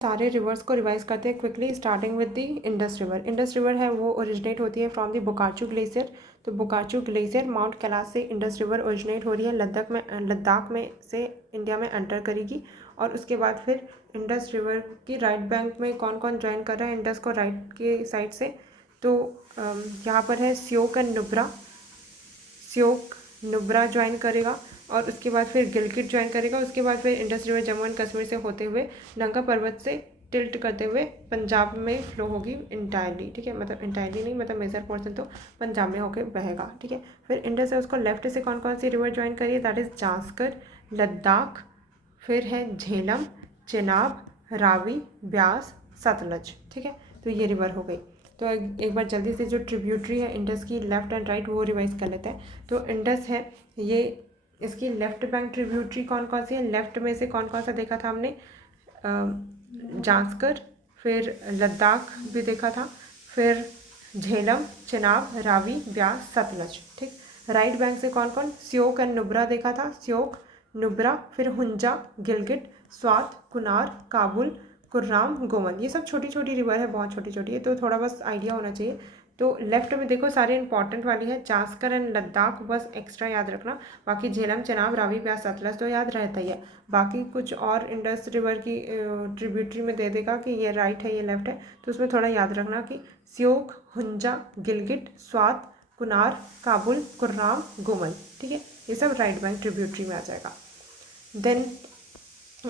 सारे रिवर्स को रिवाइज करते हैं quickly, starting with the Indus river. Indus river है वो ओरिजिनेट होती है फ्रॉम द बोकाचू ग्लेशियर। तो बोकाचू ग्लेशियर माउंट कैलाश से इंडस रिवर ओरिजिनेट हो रही है, लद्दाख में से इंडिया में एंटर करेगी। और उसके बाद फिर इंडस रिवर की राइट बैंक में कौन कौन ज्वाइन कर रहा है इंडस को राइट के साइड से, तो यहाँ पर है श्योक एंड नुब्रा। श्योक नुब्रा ज्वाइन करेगा और उसके बाद फिर गिलगिट ज्वाइन करेगा। उसके बाद फिर Indus river Jammu and Kashmir से होते हुए नंगा पर्वत से टिल्ट करते हुए पंजाब में फ्लो होगी इंटायरली, ठीक है। मतलब इंटायरली नहीं, मतलब मेजर पोर्शन तो पंजाब में होकर बहेगा, ठीक है। फिर इंडस है उसको लेफ्ट से कौन कौन सी रिवर ज्वाइन करिए, दैट इज जास्कर, लद्दाख, फिर है झेलम, चेनाब, रावी, ब्यास, सतलज, ठीक है। तो ये रिवर हो गई। तो एक बार जल्दी से जो ट्रिब्यूटरी है इंडस की लेफ्ट एंड राइट वो रिवाइज कर लेते हैं। तो इंडस है ये, इसकी लेफ्ट बैंक ट्रिब्यूटरी कौन कौन सी है, लेफ्ट में से कौन कौन सा देखा था हमने, जास्कर, फिर लद्दाख भी देखा था, फिर झेलम, चेनाब, रावी, ब्यास, सतलज, ठीक। राइट बैंक से कौन कौन, श्योक एंड नुब्रा देखा था, श्योक, नुब्रा, फिर हुंजा, गिलगिट, स्वात, कुनार, काबुल, कुर्राम, गोमन। ये सब छोटी छोटी रिवर है, बहुत छोटी छोटी है, तो थोड़ा बस आइडिया होना चाहिए। तो लेफ्ट में देखो सारे इंपॉर्टेंट वाली है, जास्कर एंड लद्दाख बस एक्स्ट्रा याद रखना, बाकी झेलम, चेनाब, रावी, ब्यास, सतलज तो याद रहता ही है। बाकी कुछ और इंडस रिवर की ट्रिब्यूटरी में दे देगा कि ये राइट है ये लेफ्ट है, तो उसमें थोड़ा याद रखना कि श्योक, हुंजा, गिलगिट, स्वात, कुनार, काबुल, कुर्राम, गोमल, ठीक है। ये सब राइट बैंक ट्रिब्यूटरी में आ जाएगा। देन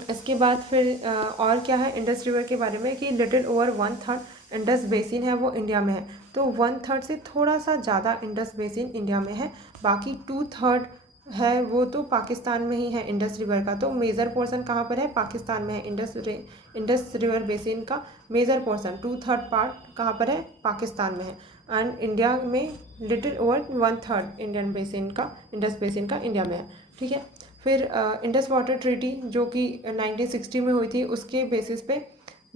इसके बाद फिर और क्या है इंडस रिवर के बारे में कि लिटिल ओवर 1/3 इंडस बेसिन है वो इंडिया में है। तो 1/3 से थोड़ा सा ज़्यादा इंडस बेसिन इंडिया में है, बाकी 2/3 है वो तो पाकिस्तान में ही है इंडस रिवर का। तो मेजर पोर्शन कहाँ पर है, पाकिस्तान में है। इंडस रिवर बेसिन का मेजर पोर्शन 2/3 पार्ट कहाँ पर है, पाकिस्तान में है। एंड इंडिया में लिटिल ओवर 1/3 इंडियन बेसिन का, इंडस बेसिन का इंडिया में है, ठीक है। फिर इंडस वाटर ट्रीटी जो कि 1960 में हुई थी, उसके बेसिस पे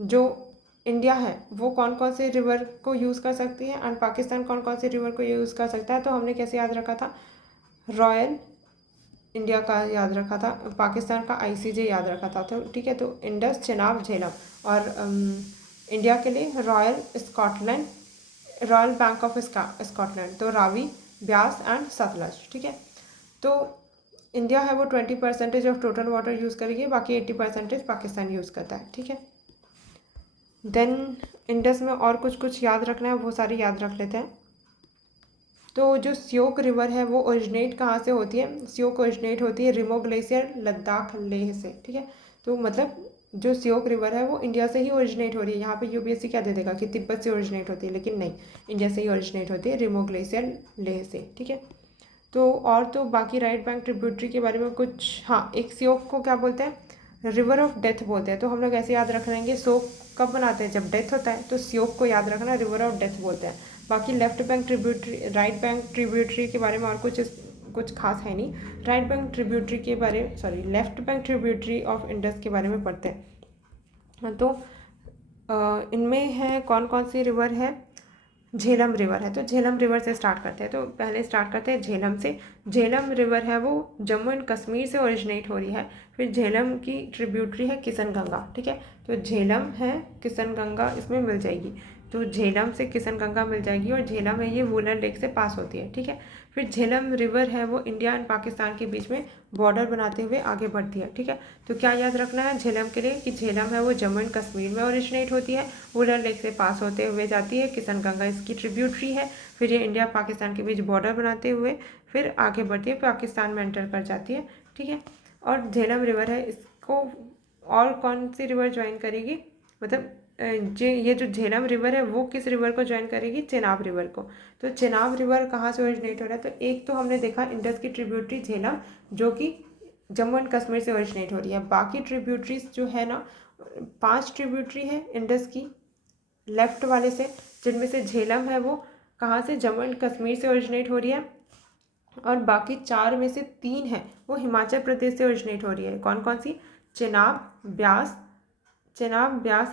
जो इंडिया है वो कौन कौन से रिवर को यूज़ कर सकती है एंड पाकिस्तान कौन कौन से रिवर को यूज़ कर सकता है। तो हमने कैसे याद रखा था, रॉयल इंडिया का याद रखा था, पाकिस्तान का ICJ याद रखा था, तो ठीक है। तो इंडस, चेनाब, झेलम, और इंडिया के लिए royal Scotland, royal bank of Scotland, तो रावी, ब्यास एंड सतलज, ठीक है। तो इंडिया है वो 20% ऑफ टोटल वाटर यूज़ करेगी, बाकी 80% पाकिस्तान यूज़ करता है, ठीक है। देन इंडस में और कुछ कुछ याद रखना है, वो सारी याद रख लेते हैं। तो जो श्योक रिवर है वो ओरिजिनेट कहाँ से होती है, श्योक ओरिजिनेट होती है रिमो ग्लेशियर, लद्दाख, लेह से, ठीक है। तो मतलब जो श्योक रिवर है वो इंडिया से ही ओरिजिनेट हो रही है। यहाँ पे UPSC क्या दे देगा कि तिब्बत से ओरिजिनेट होती है, लेकिन नहीं, इंडिया से ही ओरिजिनेट होती है, रिमो ग्लेशियर, लेह से, ठीक है। तो और तो बाकी राइट बैंक ट्रिब्यूटरी के बारे में कुछ, हाँ, एक श्योक को क्या बोलते हैं, रिवर ऑफ डेथ बोलते हैं। तो हम लोग ऐसे याद रख लेंगे, शोक कब बनाते हैं, जब डेथ होता है, तो श्योक को याद रखना, रिवर ऑफ डेथ बोलते हैं। बाकी left bank tributary, right bank tributary के बारे में और कुछ खास है नहीं। राइट बैंक ट्रिब्यूटरी के बारे, sorry, left bank tributary of Indus के बारे में पढ़ते हैं। तो इनमें है कौन कौन सी रिवर है, झेलम रिवर है। तो झेलम रिवर से स्टार्ट करते हैं। तो पहले स्टार्ट करते हैं झेलम से। झेलम रिवर है वो जम्मू एंड कश्मीर से ओरिजिनेट हो रही है। फिर झेलम की ट्रिब्यूटरी है किशनगंगा, ठीक है। तो झेलम है, किशनगंगा इसमें मिल जाएगी। तो झेलम से किशनगंगा मिल जाएगी और झेलम है ये वुलर लेक से पास होती है, ठीक है। फिर झेलम रिवर है वो इंडिया एंड पाकिस्तान के बीच में बॉर्डर बनाते हुए आगे बढ़ती है, ठीक है। तो क्या याद रखना है झेलम के लिए कि झेलम है वो जम्मू एंड कश्मीर में ओरिजिनेट होती है, वुलर लेक से पास होते हुए जाती है, किशनगंगा इसकी ट्रिब्यूटरी है। फिर ये इंडिया पाकिस्तान के बीच बॉर्डर बनाते हुए फिर आगे बढ़ती है, पाकिस्तान में एंटर कर जाती है, ठीक है। और झेलम रिवर है, इसको और कौन सी रिवर ज्वाइन करेगी, मतलब ये जो झेलम रिवर है वो किस रिवर को ज्वाइन करेगी, चेनाब रिवर को। तो चेनाब रिवर कहाँ से ओरिजिनेट हो रहा है, तो एक तो हमने देखा इंडस की ट्रिब्यूटरी झेलम जो कि जम्मू एंड कश्मीर से ओरिजिनेट हो रही है। बाकी ट्रिब्यूटरीज जो है ना, 5 ट्रिब्यूटरी है इंडस की लेफ्ट वाले से, जिनमें से झेलम है वो कहाँ से, जम्मू एंड कश्मीर से ओरिजिनेट हो रही है, और बाकी 4 में से 3 है वो हिमाचल प्रदेश से ओरिजिनेट हो रही है। कौन कौन सी, चेनाब, ब्यास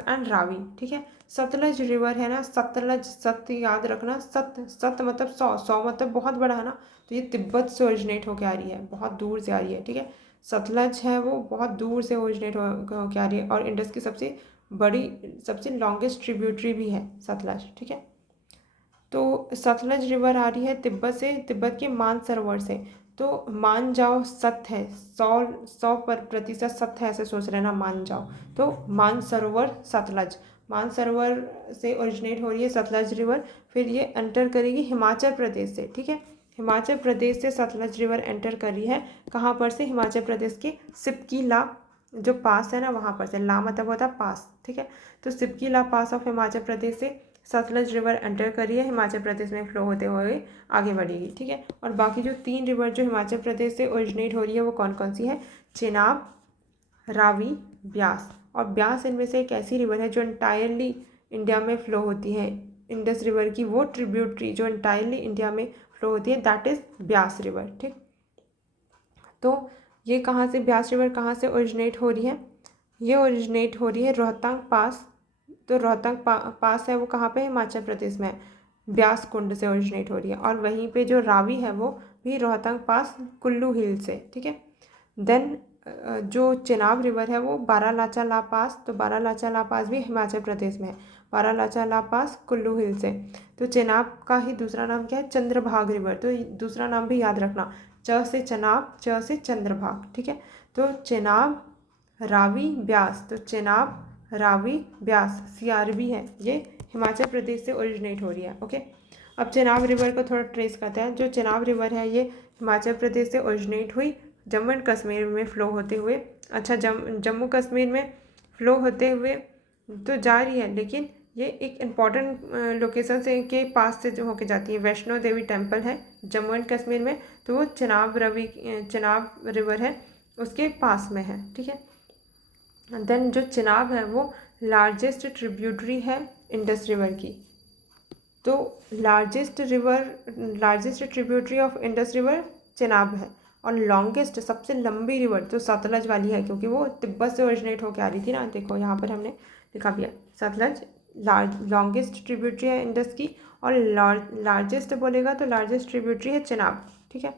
एंड रावी, ठीक है। सतलज रिवर है ना, सतलज, सत्य याद रखना, सत मतलब 100 मतलब बहुत बड़ा है ना, तो ये तिब्बत से ओरिजिनेट होकर आ रही है, बहुत दूर से आ रही है, ठीक है। सतलज है वो बहुत दूर से ओरिजिनेट हो के आ रही है और इंडस की सबसे बड़ी, सबसे लॉन्गेस्ट ट्रिब्यूटरी भी है सतलज, ठीक है। तो सतलज रिवर आ रही है तिब्बत से, तिब्बत के मानसरोवर से। तो मान जाओ सत्य है, 100% सत्य है, ऐसे सोच रहे ना, मान जाओ। तो मानसरोवर सतलज, मानसरोवर से ओरिजिनेट हो रही है सतलज रिवर। फिर ये एंटर करेगी हिमाचल प्रदेश से, ठीक है। हिमाचल प्रदेश से सतलज रिवर एंटर कर रही है, कहाँ पर से? हिमाचल प्रदेश के सिपकी ला जो पास है ना, वहाँ पर से। ला मतलब होता है पास, ठीक है। तो सिपकी ला पास ऑफ हिमाचल प्रदेश से सतलज रिवर एंटर करी है, हिमाचल प्रदेश में फ्लो होते हुए आगे बढ़ेगी, ठीक है। और बाकी जो 3 रिवर जो हिमाचल प्रदेश से ओरिजिनेट हो रही है वो कौन कौन सी है? चेनाब, रावी, ब्यास। और ब्यास इनमें से एक ऐसी रिवर है जो इंटायरली इंडिया में फ्लो होती है। इंडस रिवर की वो ट्रिब्यूटरी जो इंटायरली इंडिया में फ्लो होती है, दैट इज़ ब्यास रिवर, ठीक। तो ये कहाँ से, ब्यास रिवर कहाँ से ओरिजिनेट हो रही है? ये ओरिजिनेट हो रही है रोहतांग पास। तो रोहतांग पास है वो कहाँ पे? हिमाचल प्रदेश में। ब्यास कुंड से ओरिजिनेट हो रही है। और वहीं पे जो रावी है वो भी रोहतांग पास कुल्लू हिल से, ठीक है। देन जो चेनाब रिवर है वो बारालाचा ला पास, तो बारालाचा ला पास भी हिमाचल प्रदेश में है। बारालाचा ला पास कुल्लू हिल से। तो चेनाब का ही दूसरा नाम क्या है? चंद्रभाग रिवर। तो दूसरा नाम भी याद रखना, च से चनाब, च से चंद्रभाग, ठीक है। तो चेनाब, रावी, ब्यास। तो चेनाब, रावी, ब्यास, CRB है ये, हिमाचल प्रदेश से ओरिजिनेट हो रही है, ओके। अब चेनाब रिवर को थोड़ा ट्रेस करते हैं। जो चेनाब रिवर है ये हिमाचल प्रदेश से ओरिजिनेट हुई, जम्मू एंड कश्मीर में फ़्लो होते हुए, अच्छा जम्मू कश्मीर में फ़्लो होते हुए तो जा रही है, लेकिन ये एक इम्पॉर्टेंट लोकेशन से के पास से जो होके जाती है। वैष्णो देवी टेम्पल है जम्मू एंड कश्मीर में, तो वो चेनाब रिवर है उसके पास में है, ठीक है। देन जो चेनाब है वो लार्जेस्ट ट्रिब्यूटरी है इंडस रिवर की। तो largest tributary of Indus river Chenab है। और लॉन्गेस्ट, सबसे लंबी रिवर तो सतलज वाली है, क्योंकि वो तिब्बत से ओरिजिनेट होकर आ रही थी ना। देखो यहाँ पर हमने लिखा भी है, सतलज लॉन्गेस्ट ट्रिब्यूटरी है इंडस की। और लार्जेस्ट बोलेगा तो लार्जेस्ट ट्रिब्यूटरी है चेनाब, ठीक है।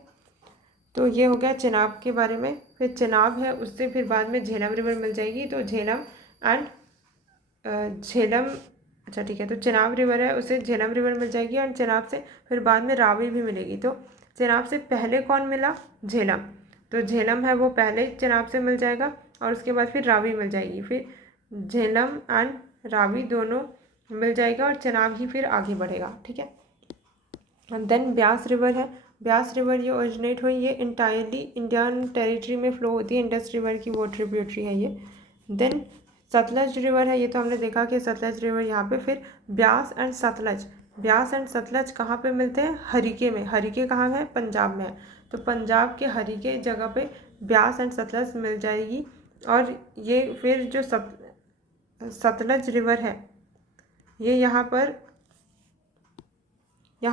तो ये हो गया चेनाब के बारे में। फिर चेनाब है, उससे फिर बाद में झेलम रिवर मिल जाएगी। तो झेलम एंड झेलम, अच्छा ठीक है। तो चेनाब रिवर है, उससे झेलम रिवर मिल जाएगी। और चेनाब से फिर बाद में रावी भी मिलेगी। तो चेनाब से पहले कौन मिला? झेलम। तो झेलम है वो पहले चेनाब से मिल जाएगा और उसके बाद फिर रावी मिल जाएगी। फिर झेलम एंड रावी दोनों मिल जाएगा और चेनाब ही फिर आगे बढ़ेगा, ठीक है। देन ब्यास रिवर है। ब्यास रिवर ये ओरिजिनेट हुई, ये इंटायरली इंडियन टेरिटरी में फ़्लो होती है, इंडस रिवर की वो ट्रिब्यूटरी है ये। देन सतलज रिवर है, ये तो हमने देखा कि सतलज रिवर यहाँ पे। फिर ब्यास एंड सतलज, ब्यास एंड सतलज कहाँ पे मिलते हैं? हरिके में। हरिके कहाँ है? पंजाब में है। तो पंजाब के हरिके जगह पे ब्यास एंड सतलज मिल जाएगी। और ये फिर जो सतलज रिवर है ये यहाँ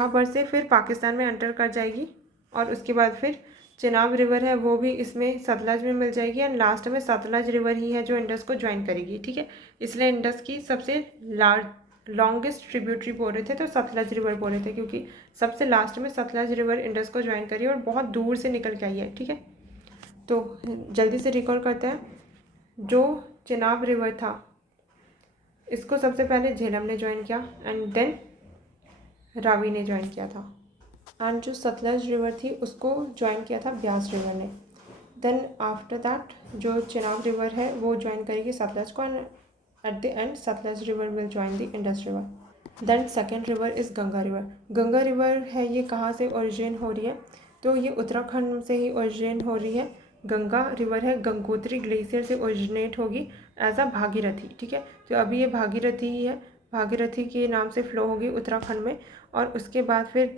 पर से फिर पाकिस्तान में एंटर कर जाएगी। और उसके बाद फिर चेनाब रिवर है वो भी इसमें सतलज में मिल जाएगी। एंड लास्ट में सतलज रिवर ही है जो इंडस को ज्वाइन करेगी, ठीक है। इसलिए इंडस की सबसे लॉन्गेस्ट ट्रिब्यूटरी बोल रहे थे तो सतलज रिवर बोल रहे थे, क्योंकि सबसे लास्ट में सतलज रिवर इंडस को ज्वाइन करी और बहुत दूर से निकल के आई है, ठीक है। तो जल्दी से रिकॉल करते हैं। जो चेनाब रिवर था इसको सबसे पहले झेलम ने ज्वाइन किया एंड देन रावी ने ज्वाइन किया था। एंड जो सतलज रिवर थी उसको ज्वाइन किया था ब्यास रिवर ने। देन आफ्टर दैट जो चेनाब रिवर है वो ज्वाइन करेगी सतलज को and at the end Sutlej river will join the Indus river. Then second river is Ganga river. Ganga river है ये कहाँ से ओरिजिन हो रही है? तो ये उत्तराखंड से ही ओरिजिन हो रही है। गंगा रिवर है गंगोत्री ग्लेशियर से ओरिजिनेट होगी एज अ भागीरथी, ठीक है। तो अभी ये भागीरथी ही है, भागीरथी के नाम से फ्लो होगी उत्तराखंड में। और उसके बाद फिर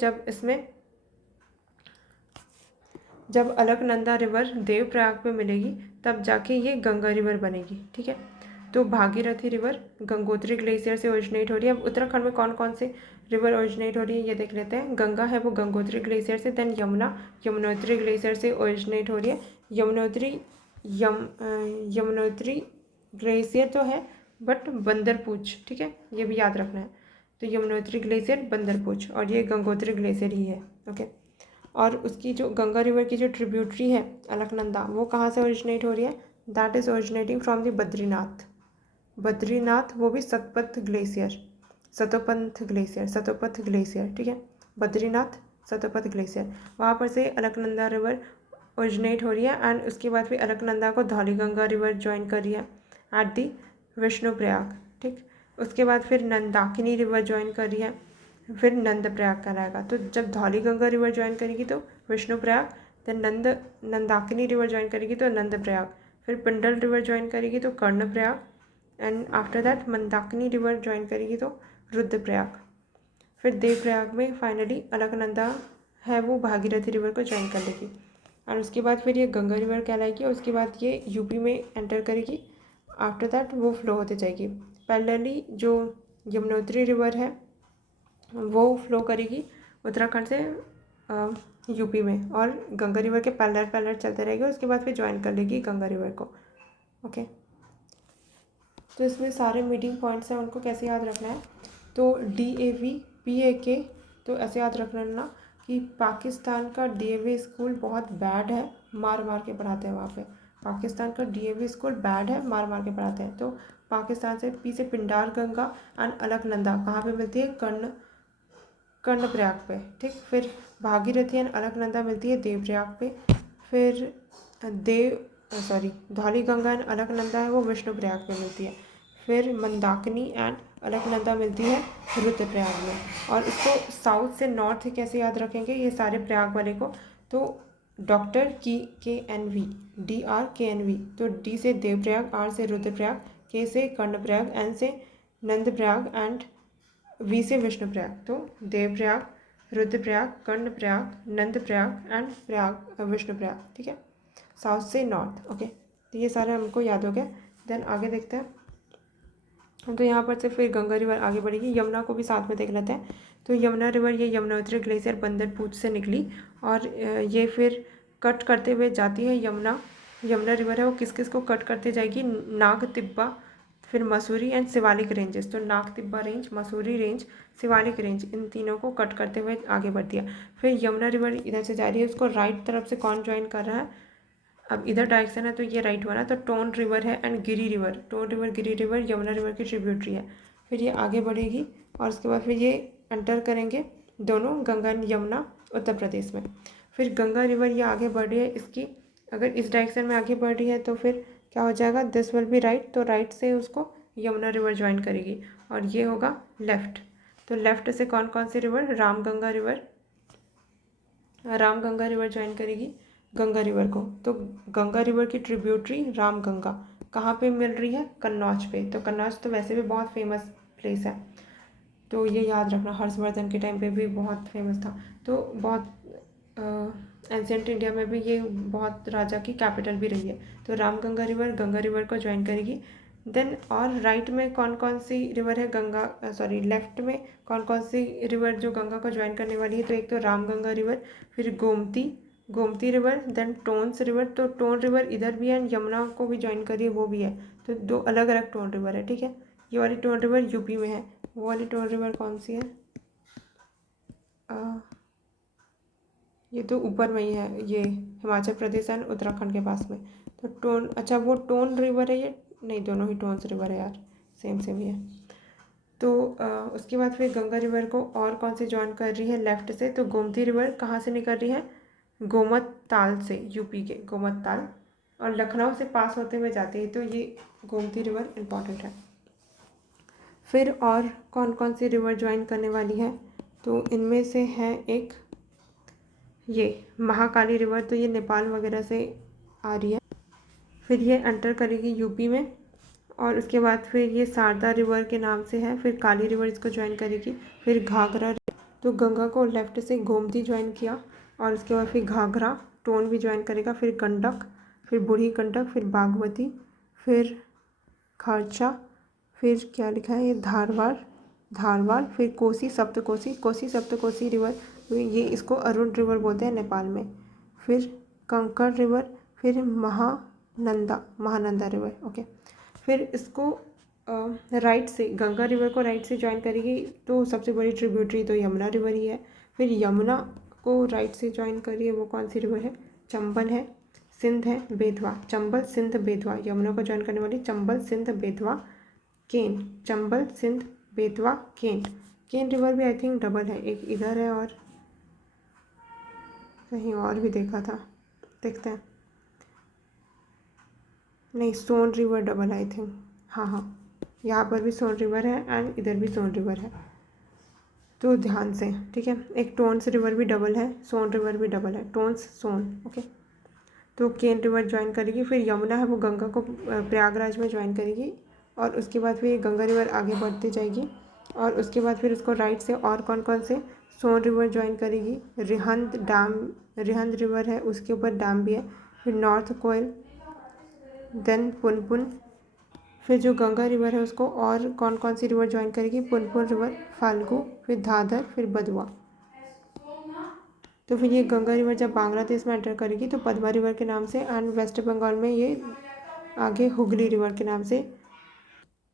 जब अलकनंदा रिवर देवप्रयाग पे मिलेगी तब जाके ये गंगा रिवर बनेगी, ठीक है। तो भागीरथी रिवर गंगोत्री ग्लेशियर से ओरिजिनेट हो रही है। अब उत्तराखंड में कौन कौन से रिवर ओरिजिनेट हो रही है ये देख लेते हैं। गंगा है वो गंगोत्री ग्लेशियर से। देन यमुना यमुनोत्री ग्लेशियर से ओरिजिनेट हो रही है। यमुनोत्री ग्लेशियर तो है बट बंदरपूछ, ठीक है, ये भी याद रखना है। तो यमुनोत्री ग्लेशियर बंदरपूछ और ये गंगोत्री ग्लेशियर ही है, ओके। और उसकी जो गंगा रिवर की जो ट्रिब्यूटरी है अलकनंदा, वो कहाँ से ओरिजिनेट हो रही है? That is originating from the Badrinath. Badrinath, वो भी सतपथ ग्लेशियर, सतोपथ ग्लेशियर, ठीक है। बद्रीनाथ सतोपथ ग्लेशियर, वहाँ पर से अलकनंदा रिवर ओरिजिनेट हो रही है। एंड उसके बाद फिर अलकनंदा को धौलीगंगा रिवर ज्वाइन कर रही है एट दी विष्णुप्रयाग, ठीक। उसके बाद फिर नंदाकिनी रिवर ज्वाइन कर रही है, फिर नंदप्रयाग कहलाएगा। तो जब धौलीगंगा रिवर ज्वाइन करेगी तो Vishnuprayag, then Nandakini river join करेगी तो नंदप्रयाग, फिर पिंडल रिवर ज्वाइन करेगी तो Karnaprayag, and after that Mandakini river join करेगी तो रुद्रप्रयाग। फिर देवप्रयाग में फाइनली अलकनंदा है वो भागीरथी रिवर को ज्वाइन कर लेगी। और उसके बाद फिर ये गंगा रिवर कहलाएगी, और उसके बाद ये यूपी में एंटर करेगी। आफ्टर दैट वो फ्लो होते जाएगी। पैरेलली जो यमुनोत्री रिवर है वो फ्लो करेगी उत्तराखंड से यूपी में, और गंगा रिवर के पैरेलल चलते रहेगी। उसके बाद फिर ज्वाइन कर लेगी गंगा रिवर को। ओके, तो इसमें सारे मीटिंग पॉइंट्स हैं, उनको कैसे याद रखना है? तो DAV PAK, तो ऐसे याद रखना कि पाकिस्तान का DAV स्कूल बहुत बैड है, मार मार के पढ़ाते हैं वहाँ पे। पाकिस्तान का DAV स्कूल बैड है, मार मार के पढ़ाते हैं। तो पाकिस्तान से P से पिंडार गंगा एंड अलकनंदा कहाँ पे मिलती है? कर्णप्रयाग पे, ठीक। फिर भागीरथी एंड अलकनंदा मिलती है देवप्रयाग पे। फिर धौलीगंगा एंड अलकनंदा है वो विष्णुप्रयाग पे मिलती है। फिर मंदाकिनी एंड अलकनंदा मिलती है रुद्रप्रयाग में। और इसको साउथ से नॉर्थ कैसे याद रखेंगे ये सारे प्रयाग वाले को? तो डॉक्टर KNV, DRKNV, तो D से देवप्रयाग, R से रुद्रप्रयाग, K से कर्णप्रयाग, N से नंदप्रयाग एंड V से विष्णुप्रयाग। तो देवप्रयाग, रुद्रप्रयाग, कर्णप्रयाग, नंदप्रयाग एंड प्रयाग विष्णुप्रयाग, ठीक है, साउथ से नॉर्थ। ओके, तो ये सारे हमको याद हो गया। देन आगे देखते हैं। तो यहाँ पर से फिर गंगा रिवर आगे बढ़ेगी, यमुना को भी साथ में देख लेते हैं। तो यमुना रिवर, ये यमुनोत्री ग्लेशियर बंदरपूछ से निकली और ये फिर कट करते हुए जाती है। यमुना रिवर है वो किस किस को कट करते जाएगी? नाग तिब्बा, फिर मसूरी एंड शिवालिक रेंजेस। तो Nag Tibba range, Mussoorie range, Shivalik range, इन तीनों को कट करते हुए आगे बढ़ती है। फिर यमुना रिवर इधर से जा रही है, उसको राइट तरफ से कौन ज्वाइन कर रहा है? अब इधर डायरेक्शन है तो ये राइट वाला, तो टोन रिवर है and Giri river, tone river, Giri river Yamuna river की ट्रिब्यूटरी है। फिर ये आगे बढ़ेगी और उसके बाद फिर ये एंटर करेंगे दोनों, गंगा एंड यमुना, उत्तर प्रदेश में। फिर गंगा रिवर ये आगे बढ़ रही है, इसकी अगर इस डायरेक्शन में आगे बढ़ रही है तो फिर क्या हो जाएगा? दिस विल बी राइट, तो राइट से उसको यमुना रिवर ज्वाइन करेगी और ये होगा लेफ्ट। तो लेफ्ट से कौन कौन सी रिवर? रामगंगा रिवर ज्वाइन करेगी गंगा रिवर को। तो गंगा रिवर की ट्रिब्यूटरी रामगंगा कहाँ पे मिल रही है? कन्नौज पे। तो कन्नौज तो वैसे भी बहुत फेमस प्लेस है, तो ये याद रखना, हर्षवर्धन के टाइम पे भी बहुत फेमस था। तो बहुत एंशियंट इंडिया में भी ये बहुत राजा की कैपिटल भी रही है। तो रामगंगा रिवर गंगा रिवर को ज्वाइन करेगी। देन और राइट में कौन कौन सी रिवर है? लेफ्ट में कौन कौन सी रिवर जो गंगा को ज्वाइन करने वाली है? तो एक तो रामगंगा रिवर, फिर Gomti river, then Tons river. तो टोन रिवर इधर भी है एंड यमुना को भी ज्वाइन करिए, वो भी है। तो दो अलग अलग टोन रिवर है, ठीक है। ये वाली टोन रिवर यूपी में है, वो वाली टोन रिवर कौन सी है? ये तो ऊपर में ही है, ये हिमाचल प्रदेश एंड उत्तराखंड के पास में। तो टोन, अच्छा वो टोन रिवर है ये? नहीं, दोनों ही टोन्स रिवर है यार, सेम सेम ही है। तो उसके बाद फिर गंगा रिवर को और कौन सी ज्वाइन कर रही है लेफ्ट से? तो गोमती रिवर कहाँ से निकल रही है? गोमत ताल से, यूपी के गोमत ताल, और लखनऊ से पास होते हुए जाती है। तो ये गोमती रिवर इम्पॉर्टेंट है। फिर और कौन कौन सी रिवर ज्वाइन करने वाली है? तो इनमें से है एक ये महाकाली रिवर, तो ये नेपाल वगैरह से आ रही है। फिर ये एंटर करेगी यूपी में, और उसके बाद फिर ये शारदा रिवर के नाम से है, फिर काली रिवर इसको ज्वाइन करेगी। फिर घाघरा, तो गंगा को लेफ्ट से गोमती ज्वाइन किया, और उसके बाद फिर घाघरा टोन भी ज्वाइन करेगा। फिर गंडक, फिर बूढ़ी गंडक, फिर बागमती, फिर खर्चा, फिर क्या लिखा है ये धारवाड़, फिर कोसी सप्तकोसी रिवर, तो ये इसको अरुण रिवर बोलते हैं नेपाल में। फिर कंकड़ रिवर, फिर महानंदा रिवर। ओके, फिर इसको राइट से, गंगा रिवर को राइट से ज्वाइन करेगी, तो सबसे बड़ी ट्रिब्यूटरी तो यमुना रिवर ही है। फिर यमुना को राइट से ज्वाइन कर रही है वो कौन सी रिवर है? चंबल है, सिंध है, बेतवा। चंबल, सिंध, बेतवा, यमुना को ज्वाइन करने वाली चंबल, सिंध, बेतवा, केन। चंबल, सिंध, बेतवा, केन। केन रिवर भी आई थिंक डबल है, एक इधर है और कहीं और भी देखा था, देखते हैं। नहीं, सोन रिवर डबल आई थिंक। हाँ, यहाँ पर भी सोन रिवर है एंड इधर भी सोन रिवर है, तो ध्यान से, ठीक है। एक टोन्स रिवर भी डबल है, सोन रिवर भी डबल है, टोन्स, सोन, ओके। तो केन रिवर ज्वाइन करेगी, फिर यमुना है वो गंगा को प्रयागराज में ज्वाइन करेगी, और उसके बाद फिर गंगा रिवर आगे बढ़ती जाएगी, और उसके बाद फिर उसको राइट से और कौन कौन से? सोन रिवर ज्वाइन करेगी, रिहंद डैम, रिहंद रिवर है उसके ऊपर डैम भी है, फिर नॉर्थ कोयल, देन पुनपुन, फिर जो गंगा रिवर है उसको और कौन कौन सी रिवर ज्वाइन करेगी? पुनपुन रिवर, फाल्गु, फिर धाधर, फिर बदुआ। तो फिर ये गंगा रिवर जब बांग्लादेश में एंटर करेगी तो पद्मा रिवर के नाम से, एंड वेस्ट बंगाल में ये आगे हुगली रिवर के नाम से।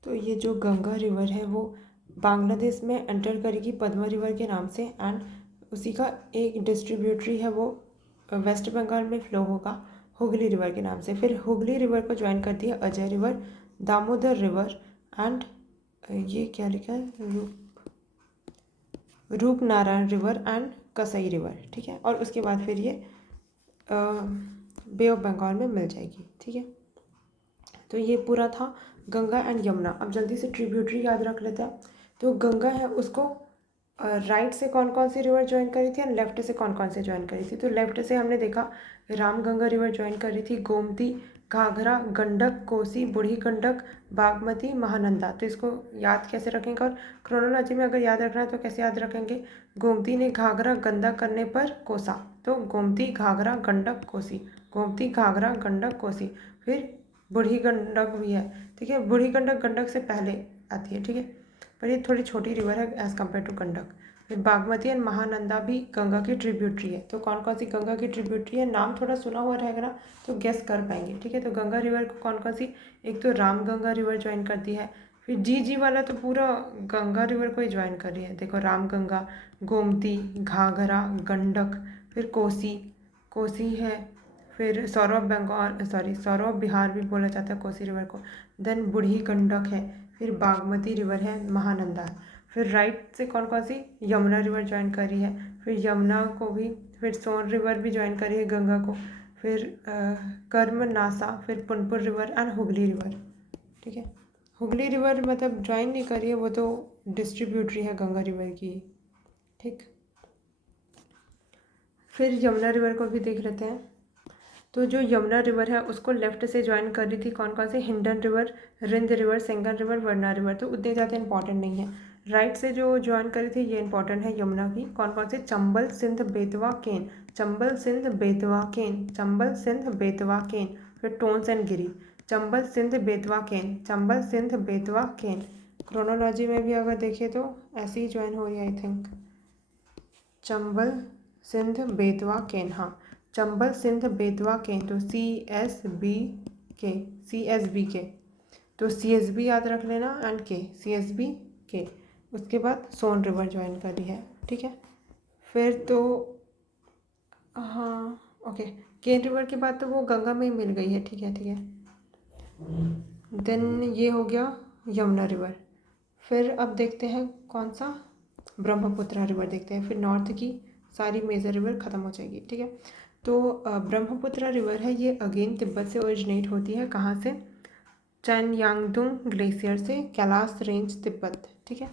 तो ये जो गंगा रिवर है वो बांग्लादेश में एंटर करेगी पद्मा रिवर के नाम से, एंड उसी का एक डिस्ट्रीब्यूटरी है वो वेस्ट बंगाल में फ्लो होगा हुगली रिवर के नाम से। फिर हुगली रिवर को ज्वाइन करती है Ajay river, Damodar river, and ये क्या लिखा है, रूपनारायण रिवर एंड कसई रिवर, ठीक है। और उसके बाद फिर ये बे ऑफ बंगाल में मिल जाएगी, ठीक है। तो ये पूरा था गंगा एंड यमुना। अब जल्दी से ट्रिब्यूटरी याद रख लेते हैं। तो गंगा है उसको राइट से कौन कौन सी रिवर ज्वाइन करी थी और लेफ्ट से कौन कौन से ज्वाइन करी थी? तो लेफ्ट से हमने देखा राम गंगा रिवर ज्वाइन करी थी, गोमती, घाघरा, गंडक, कोसी, बूढ़ी गंडक, बागमती, महानंदा। तो इसको याद कैसे रखेंगे और क्रोनोलॉजी में अगर याद रखना है तो कैसे याद रखेंगे? गोमती ने घाघरा गंदा करने पर कोसा, तो गोमती, घाघरा, गंडक, कोसी, गोमती, घाघरा, गंडक, कोसी। फिर बूढ़ी गंडक भी है, ठीक है। बूढ़ी गंडक गंडक से पहले आती है, ठीक है, पर ये थोड़ी छोटी रिवर है एज़ कम्पेयर टू गंडक। फिर बागमती एंड महानंदा भी गंगा की ट्रिब्यूटरी है। तो कौन कौन सी गंगा की ट्रिब्यूटरी है? नाम थोड़ा सुना हुआ रहेगा ना, तो गेस कर पाएंगे, ठीक है। तो गंगा रिवर को कौन कौन सी? एक तो राम गंगा रिवर ज्वाइन करती है, फिर जी वाला तो पूरा गंगा रिवर को ही ज्वाइन कर रही है। देखो, राम गंगा, गोमती, घाघरा, गंडक, फिर कोसी, कोसी है, फिर सौरभ बंगाल, सॉरी सौरभ बिहार भी बोला जाता है कोसी रिवर को। देन बूढ़ी गंडक है, फिर बागमती रिवर है, महानंदा है। फिर राइट से कौन कौन सी? यमुना रिवर ज्वाइन करी है, फिर यमुना को भी, फिर सोन रिवर भी ज्वाइन करी है गंगा को, फिर कर्म नासा, फिर Punpun river and Hooghly river, ठीक है। हुगली रिवर मतलब ज्वाइन नहीं करी है, वो तो डिस्ट्रीब्यूटरी है गंगा रिवर की, ठीक। फिर यमुना रिवर को भी देख लेते हैं। तो जो यमुना रिवर है उसको लेफ्ट से ज्वाइन कर रही थी कौन कौन से? Hindon river, Rind river, Sengar river, Varna river, तो उतने ज़्यादा इंपॉर्टेंट नहीं है। राइट से जो ज्वाइन करी थी ये इंपॉर्टेंट है यमुना की, कौन कौन से? चंबल, सिंध, बेतवा, केन। चंबल, सिंध, बेतवा, केन। चंबल, सिंध, बेतवा, केन। फिर टोन्स एंड गिरी, चंबल, सिंध, बेतवा, केन। चंबल, सिंध, बेतवा, केन। क्रोनोलॉजी में भी अगर देखें तो ऐसे ही ज्वाइन हो रही है आई थिंक, चंबल, सिंध, बेतवा, केन। हाँ, चंबल, सिंध, बेतवा, केन, तो CSB के, तो CSB याद रख लेना एंड के, CSB के। उसके बाद सोन रिवर ज्वाइन करी है, ठीक है। फिर तो हाँ, ओके, केन रिवर के बाद तो वो गंगा में ही मिल गई है, ठीक है, ठीक है। देन ये हो गया यमुना रिवर। फिर अब देखते हैं कौन सा? ब्रह्मपुत्र रिवर देखते हैं। फिर नॉर्थ की सारी मेजर रिवर ख़त्म हो जाएगी, ठीक है। तो ब्रह्मपुत्र रिवर है ये अगेन तिब्बत से ओरिजिनेट होती है, कहाँ से? चेनयांगडुंग ग्लेशियर से, कैलाश रेंज, तिब्बत, ठीक है।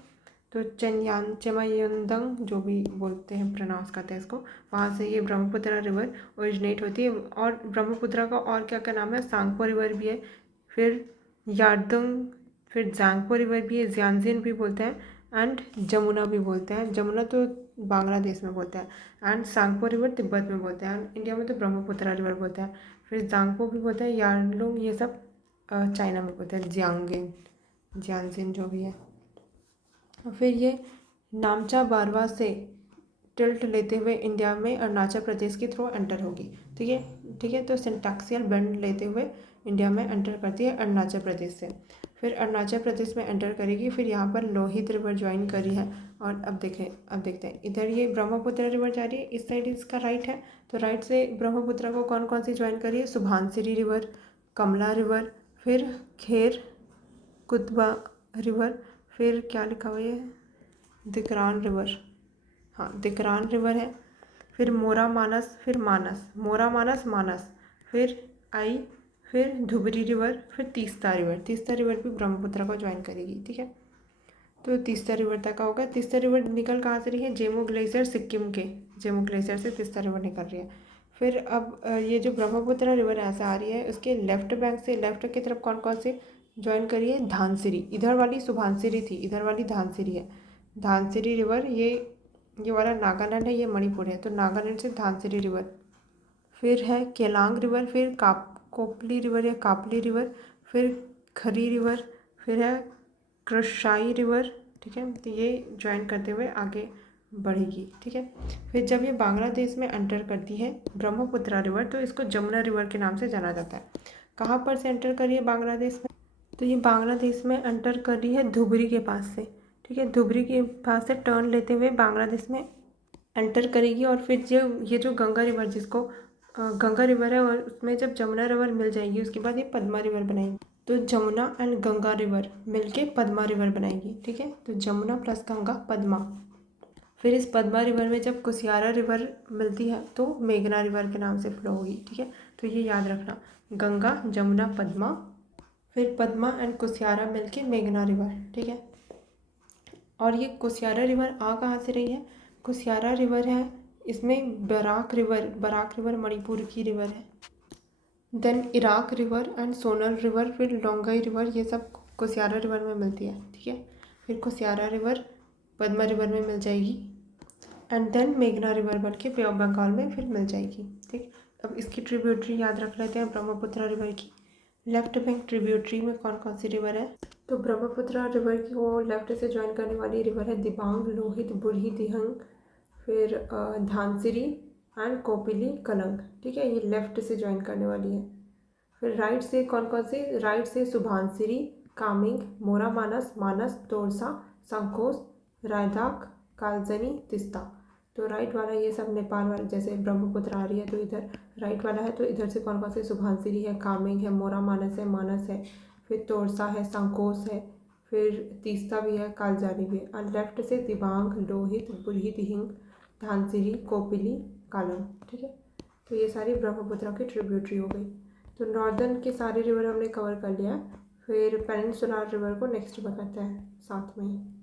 तो चेमायंदंग जो भी बोलते हैं, प्रोनाउंस करते हैं इसको, वहाँ से ये ब्रह्मपुत्र रिवर ओरिजिनेट होती है। और ब्रह्मपुत्र का और क्या क्या नाम है? सांगपो रिवर भी है, फिर यार्दंग, फिर जांगपो रिवर भी है, जियांजिन भी बोलते हैं, एंड जमुना भी बोलते हैं। जमुना तो बांग्लादेश में बोलते हैं, एंड सांगपो रिवर तिब्बत में बोलते हैं, इंडिया में तो ब्रह्मपुत्र रिवर बोलते हैं। फिर जांगपो भी बोलते हैं, यार्लुंग, ये सब चाइना में बोलते हैं, जियांजिन जो भी है। फिर ये नामचा बारवा से टिल्ट लेते हुए इंडिया में अरुणाचल प्रदेश के थ्रू एंटर होगी, ठीक है, ठीक है। तो सिंटैक्सियल बेंड लेते हुए इंडिया में एंटर करती है अरुणाचल प्रदेश से। फिर अरुणाचल प्रदेश में एंटर करेगी, फिर यहाँ पर लोहित रिवर ज्वाइन करी है। और अब देखते हैं इधर ये ब्रह्मपुत्र रिवर जा रही है, इस साइड इसका राइट है, तो राइट से ब्रह्मपुत्र को कौन कौन सी ज्वाइन करी है, सुबनसिरी रिवर, कमला रिवर, फिर खेर कुतबा रिवर, फिर क्या लिखा हुआ है, दिकरान रिवर, हाँ दिकरान रिवर है, फिर मोरा मानस, फिर मानस, मोरा मानस मानस, फिर आई, फिर धुबरी रिवर, फिर तीस्ता रिवर भी ब्रह्मपुत्र को ज्वाइन करेगी। ठीक है, तो तीस्ता रिवर तक का होगा। तीस्ता रिवर निकल कहाँ से रही है, जेमू ग्लेशियर सिक्किम के जेमू ग्लेशियर से तीस्ता रिवर निकल रही है। फिर अब ये जो ब्रह्मपुत्र रिवर ऐसे आ रही है, उसके लेफ्ट बैंक से लेफ्ट की तरफ कौन कौन से ज्वाइन करी है, धानसिरी, इधर वाली सुबनसिरी थी, इधर वाली धानसिरी है। धानसिरी रिवर ये वाला नागालैंड है, ये मणिपुर है, तो नागालैंड से धानसिरी रिवर। फिर है केलांग रिवर, फिर कोपली रिवर या कापली रिवर, फिर खरी रिवर, फिर है कृशाई रिवर। ठीक है, तो ये ज्वाइन करते हुए आगे बढ़ेगी। ठीक है, फिर जब ये बांग्लादेश में एंटर करती है ब्रह्मपुत्र रिवर, तो इसको जमुना रिवर के नाम से जाना जाता है। कहाँ पर से एंटर करी है बांग्लादेश में, तो ये बांग्लादेश में एंटर कर रही है धुबरी के पास से। ठीक है, धुबरी के पास से टर्न लेते हुए बांग्लादेश में एंटर करेगी, और फिर ये जो गंगा रिवर, जिसको गंगा रिवर है, और उसमें जब जमुना रिवर मिल जाएगी, उसके बाद ये पद्मा रिवर बनाएगी। तो जमुना एंड गंगा रिवर मिलके पद्मा रिवर बनाएगी। ठीक है, तो जमुना प्लस गंगा पद्मा। फिर इस पद्मा रिवर में जब कुसियारा रिवर मिलती है, तो मेघना रिवर के नाम से फ्लो होगी। ठीक है, तो ये याद रखना, गंगा जमुना पद्मा, फिर पद्मा एंड कुसियारा मिलके मेघना रिवर। ठीक है, और ये कुसियारा रिवर आ कहाँ से रही है, कुसियारा रिवर है, इसमें बराक रिवर मणिपुर की रिवर है। देन इराक रिवर एंड सोनल रिवर, फिर लोंगई रिवर, ये सब कुसियारा रिवर में मिलती है। ठीक है, फिर कुसियारा रिवर पद्मा रिवर में मिल जाएगी, एंड देन मेघना रिवर बन के बे ऑफ बंगाल में फिर मिल जाएगी। ठीक, अब इसकी ट्रिब्यूटरी याद रख लेते हैं ब्रह्मपुत्र रिवर की। लेफ्ट बैंक ट्रिब्यूटरी में कौन कौन सी रिवर है, तो ब्रह्मपुत्र रिवर की वो लेफ्ट से ज्वाइन करने वाली रिवर है दिबांग, लोहित, बुढ़ी, दिहंग, फिर धानसिरी एंड कोपिली कलंग। ठीक है, ये लेफ्ट से ज्वाइन करने वाली है। फिर राइट से कौन कौन से, राइट से सुबनसिरी, कामिंग, मोरा मानस, तोरसा, संकोस, रायदाक, कालजनी, तिस्ता। तो राइट वाला ये सब नेपाल वाला, जैसे ब्रह्मपुत्र आ रही है तो इधर राइट वाला है, तो इधर से कौन कौन से, सुबनसिरी है, कामिंग है, मोरा मानस है, फिर तोरसा है, संकोस है, फिर तीस्ता भी है, कालजानी भी है। और लेफ्ट से दिबांग, लोहित, बुढ़ी, दिहिंग, धानसिरी, कोपिली, कालम। ठीक है, तो ये सारी ब्रह्मपुत्र की ट्रिब्यूटरी हो गई। तो नॉर्दर्न के सारे रिवर हमने कवर कर लिया, फिर पेनिनसुलर रिवर को नेक्स्ट में करते हैं साथ में।